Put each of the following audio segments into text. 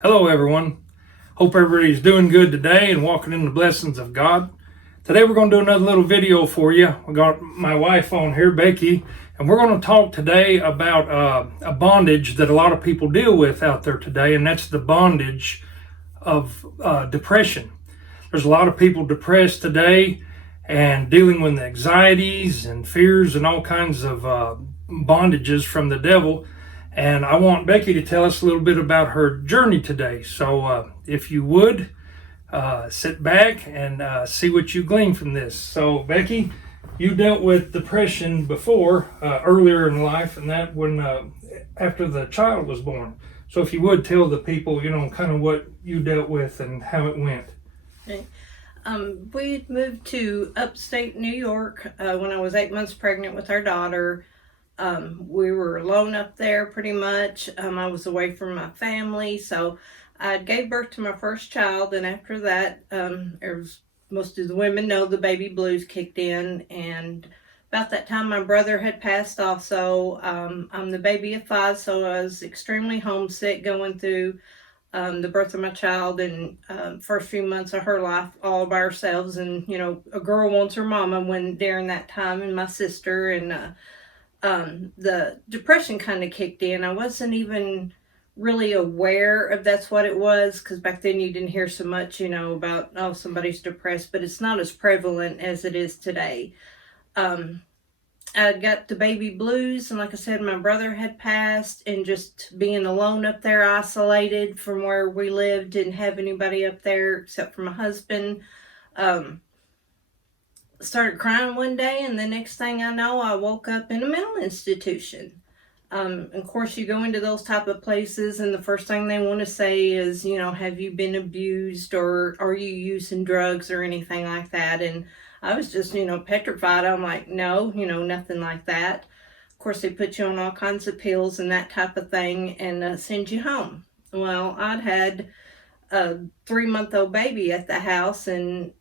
Hello everyone. Hope everybody's doing good today and walking in the blessings of God. Today we're going to do another little video for you. We got my wife on here, Becky, and we're going to talk today about a bondage that a lot of people deal with out there today, and that's the bondage of depression. There's a lot of people depressed today and dealing with anxieties and fears and all kinds of bondages from the devil. And I want Becky to tell us a little bit about her journey today. So if you would, sit back and see what you glean from this. So Becky, you dealt with depression before, earlier in life, and that when after the child was born. So if you would tell the people, kind of what you dealt with and how it went. Okay. We moved to upstate New York when I was 8 months pregnant with our daughter. We were alone up there pretty much. I was away from my family, so I gave birth to my first child, and after that, most of the women know, the baby blues kicked in, and about that time my brother had passed also. I'm the baby of 5, so I was extremely homesick going through the birth of my child and first few months of her life all by ourselves. And a girl wants her mama when during that time, and my sister, and the depression kind of kicked in. I wasn't even really aware of that's what it was, because back then you didn't hear so much, about, oh, somebody's depressed, but it's not as prevalent as it is today. I got the baby blues, and like I said, my brother had passed, and just being alone up there, isolated from where we lived, didn't have anybody up there except for my husband. Started crying one day, and the next thing I know, I woke up in a mental institution. Of course, you go into those type of places, and the first thing they want to say is, have you been abused, or are you using drugs or anything like that? And I was just, petrified. I'm like, no, nothing like that. Of course, they put you on all kinds of pills and that type of thing, and send you home. Well, I'd had a 3-month-old baby at the house, and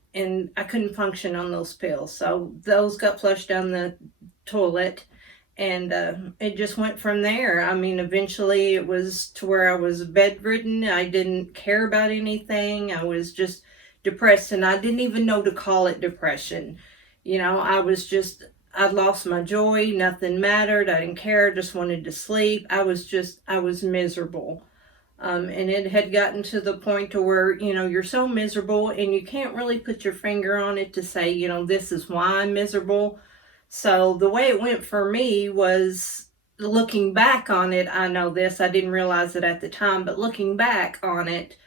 I couldn't function on those pills. So those got flushed down the toilet, and it just went from there. I mean, eventually it was to where I was bedridden. I didn't care about anything. I was just depressed, and I didn't even know to call it depression. I'd lost my joy. Nothing mattered. I didn't care. Just wanted to sleep. I was miserable. And it had gotten to the point to where, you're so miserable and you can't really put your finger on it to say, this is why I'm miserable. So the way it went for me was, looking back on it, I know this, I didn't realize it at the time, but looking back on it,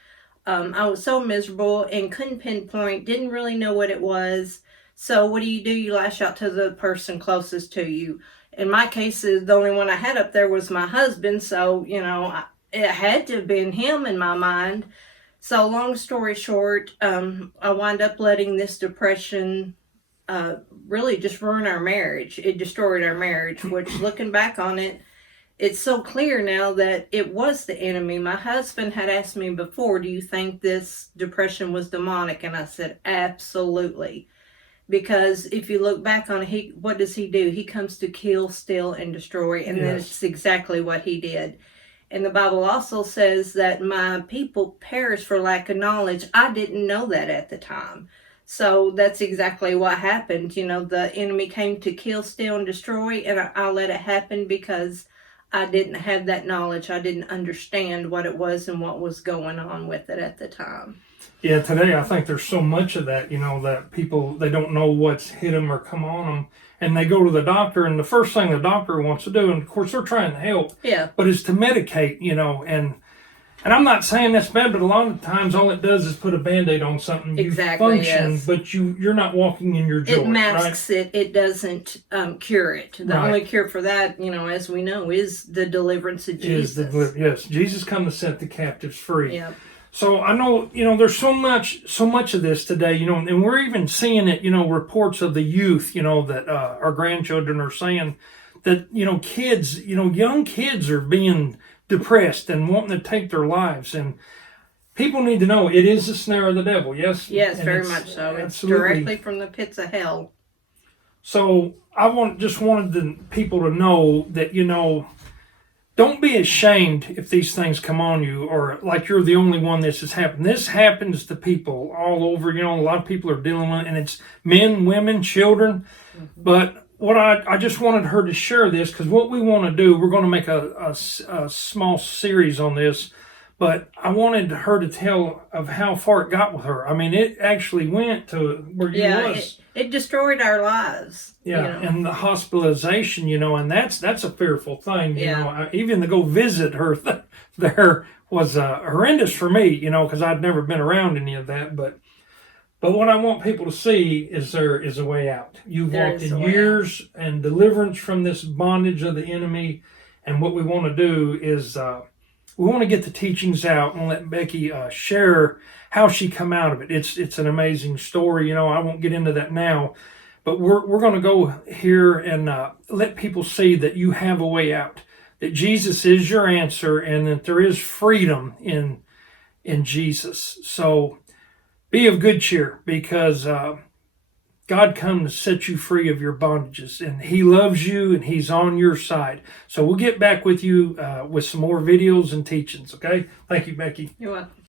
I was so miserable and couldn't pinpoint, didn't really know what it was. So what do? You lash out to the person closest to you. In my case, the only one I had up there was my husband. So, it had to have been him in my mind. So long story short, I wound up letting this depression really just ruin our marriage. It destroyed our marriage, which, looking back on it, it's so clear now that it was the enemy. My husband had asked me before, do you think this depression was demonic? And I said, absolutely. Because if you look back on it, what does he do? He comes to kill, steal, and destroy. And that's exactly what he did. And the Bible also says that my people perish for lack of knowledge. I didn't know that at the time. So that's exactly what happened. The enemy came to kill, steal, and destroy, and I let it happen because I didn't have that knowledge. I didn't understand what it was and what was going on with it at the time. Yeah, today I think there's so much of that, that people, they don't know what's hit them or come on them. And they go to the doctor, and the first thing the doctor wants to do, and of course they're trying to help, but is to medicate, and I'm not saying that's bad, but a lot of times all it does is put a Band-Aid on something. Exactly, you function, yes. But you're not walking in your joy. It masks it. It doesn't cure it. The only cure for that, as we know, is the deliverance of Jesus. Yes, Jesus come to set the captives free. Yep. So I know, there's so much of this today, and we're even seeing it, reports of the youth, that our grandchildren are saying that, kids, young kids are being depressed and wanting to take their lives. And people need to know it is a snare of the devil. Yes. Yes, very much so. It's directly from the pits of hell. So I just wanted the people to know that, don't be ashamed if these things come on you or like you're the only one this has happened. This happens to people all over. You know, a lot of people are dealing with it, and it's men, women, children. Mm-hmm. But what I just wanted her to share this, because what we want to do, we're going to make a small series on this, but I wanted her to tell of how far it got with her. I mean, it actually went to where you was. It destroyed our lives. Yeah, and the hospitalization, and that's a fearful thing. You know, even to go visit her there was horrendous for me. Because I'd never been around any of that. But what I want people to see is there is a way out. You've walked in years and deliverance from this bondage of the enemy, and what we want to do is we want to get the teachings out and let Becky share how she come out of it. It's an amazing story. I won't get into that now. But we're going to go here and let people see that you have a way out, that Jesus is your answer, and that there is freedom in Jesus. So be of good cheer, because God come to set you free of your bondages, and He loves you, and He's on your side. So we'll get back with you with some more videos and teachings, okay? Thank you, Becky. You're welcome.